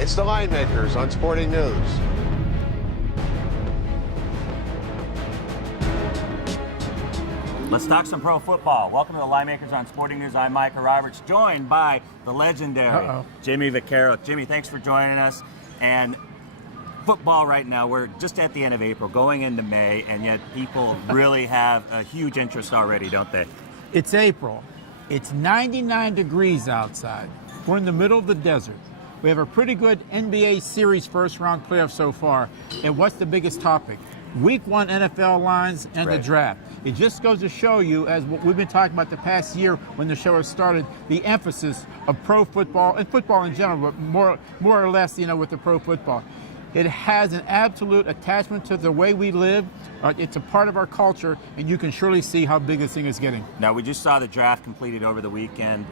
It's the Linemakers on Sporting News. Let's talk some pro football. Welcome to the Linemakers on Sporting News. I'm Micah Roberts, joined by the legendary Jimmy Vaccaro. Jimmy, thanks for joining us. And football right now, we're just at the end of April, going into May, and yet people really have a huge interest already, don't they? It's April. It's 99 degrees outside. We're in the middle of the desert. We have a pretty good NBA series first-round playoff so far. And what's the biggest topic? Week 1 NFL lines and the draft. It just goes to show you, as what we've been talking about the past year when the show has started, the emphasis of pro football and football in general, but more or less, with the pro football. It has an absolute attachment to the way we live. It's a part of our culture, and you can surely see how big this thing is getting. Now, we just saw the draft completed over the weekend.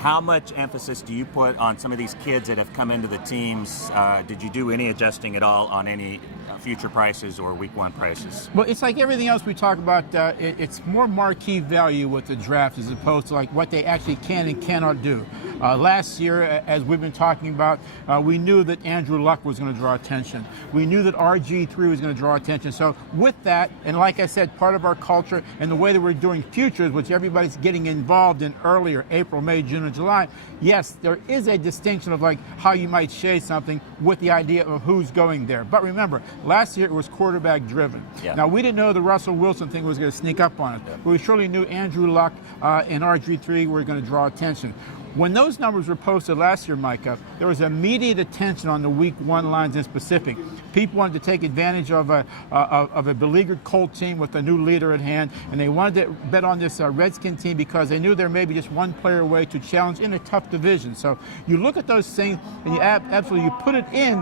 How much emphasis do you put on some of these kids that have come into the teams? Did you do any adjusting at all on any future prices or week 1 prices? Well, it's like everything else we talk about. It's more marquee value with the draft as opposed to like what they actually can and cannot do. Last year, as we've been talking about, we knew that Andrew Luck was going to draw attention. We knew that RG3 was going to draw attention. So with that, and like I said, part of our culture and the way that we're doing futures, which everybody's getting involved in earlier, April, May, June, and July, yes, there is a distinction of like how you might shade something with the idea of who's going there. But remember, last year it was quarterback driven. Yeah. Now, we didn't know the Russell Wilson thing was going to sneak up on us, but we surely knew Andrew Luck and RG3 were going to draw attention. When those numbers were posted last year, Micah, there was immediate attention on the week 1 lines in specific. People wanted to take advantage of a beleaguered Colt team with a new leader at hand, and they wanted to bet on this Redskin team because they knew there may be just one player away to challenge in a tough division. So you look at those things, and you absolutely put it in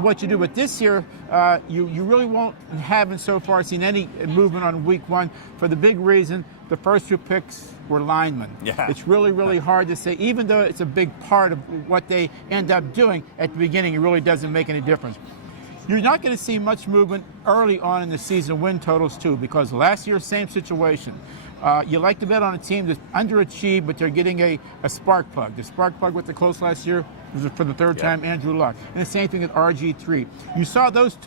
what you do. But this year, you really won't, and haven't so far seen any movement on week 1 for the big reason the first 2 picks were linemen. Yeah. It's really hard to say, even though it's a big part of what they end up doing at the beginning, it really doesn't make any difference. You're not going to see much movement early on in the season win totals too, because last year, same situation. You like to bet on a team that's underachieved, but they're getting a spark plug. The spark plug with the close last year was for the third time, Andrew Luck. And the same thing with RG3. You saw those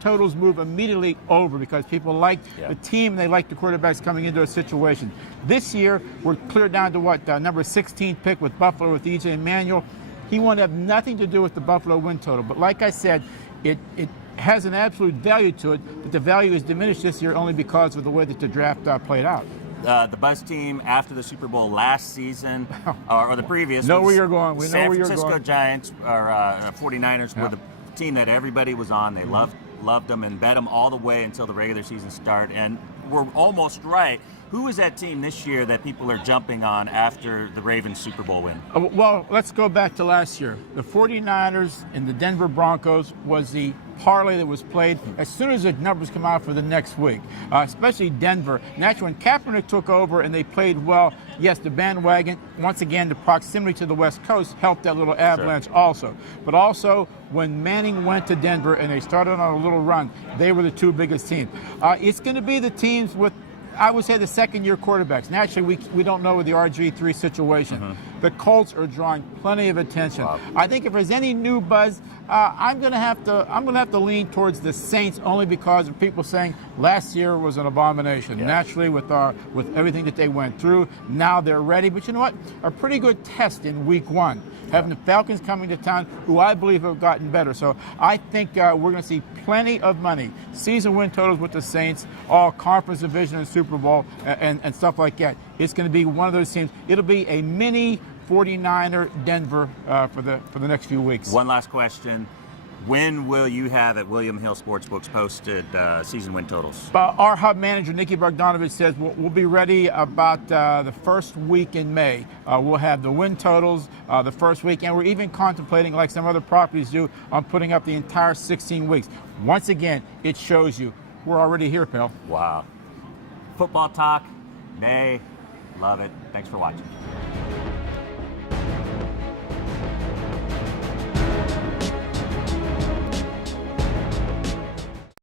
totals move immediately over because people liked the team, they liked the quarterbacks coming into a situation. This year, we're clear down to what? Number 16 pick with Buffalo with EJ Manuel. He won't have nothing to do with the Buffalo win total. But like I said, it has an absolute value to it, but the value is diminished this year only because of the way that the draft played out. The Buzz team after the Super Bowl last season, or the previous, know where you're going. We know where you're going. San Francisco Giants or 49ers were the team that everybody was on. They loved them and bet them all the way until the regular season start, and we're almost right. Who is that team this year that people are jumping on after the Ravens Super Bowl win? Well, let's go back to last year. The 49ers and the Denver Broncos was the parlay that was played as soon as the numbers come out for the next week, especially Denver. Naturally, when Kaepernick took over and they played well, yes, the bandwagon, once again, the proximity to the West Coast helped that little avalanche also. But also, when Manning went to Denver and they started on a little run, they were the 2 biggest teams. It's going to be the teams with, I would say, the second-year quarterbacks. Naturally, we don't know with the RG3 situation. The Colts are drawing plenty of attention. Wow. I think if there's any new buzz, I'm going to have to lean towards the Saints only because of people saying last year was an abomination. Yeah. Naturally, with everything that they went through, now they're ready. But you know what? A pretty good test in week 1. Having the Falcons coming to town, who I believe have gotten better. So I think we're going to see plenty of money. Season win totals with the Saints, all conference division and Super Bowl and stuff like that. It's going to be one of those teams. It'll be a mini 49er Denver for the next few weeks. One last question. When will you have at William Hill Sportsbooks posted season win totals? Our hub manager, Nikki Bogdanovich, says we'll be ready about the first week in May. We'll have the win totals the first week, and we're even contemplating, like some other properties do, on putting up the entire 16 weeks. Once again, it shows you we're already here, pal. Wow. Football talk, May, love it. Thanks for watching.